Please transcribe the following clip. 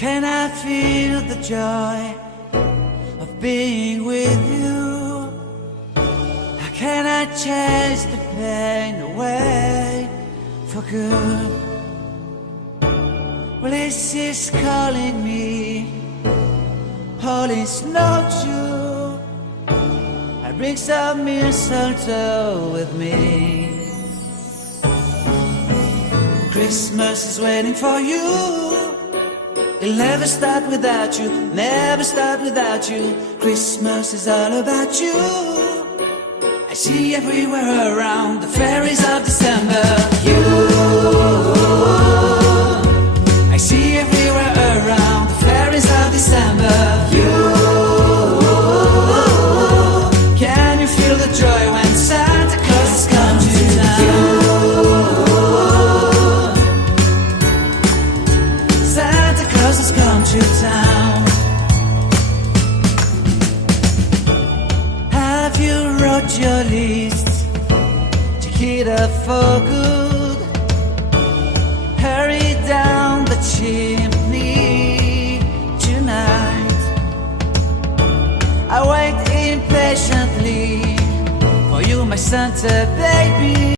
can I feel the joy of being with you? How can I chase the pain away for good? Well, this is calling me, holy snow true. I bring some mistletoe with me. Christmas is waiting for you. It'll never start without you, never start without you. Christmas is all about you. I see everywhere around the fairies of December. You, I see everywhere around the fairies of December. You, can you feel the joy when Santa Claus comes to town? Santa Claus has come to town. Have you wrote your list to get up for good? Hurry down the chimney tonight. I wait impatiently for you, my Santa baby.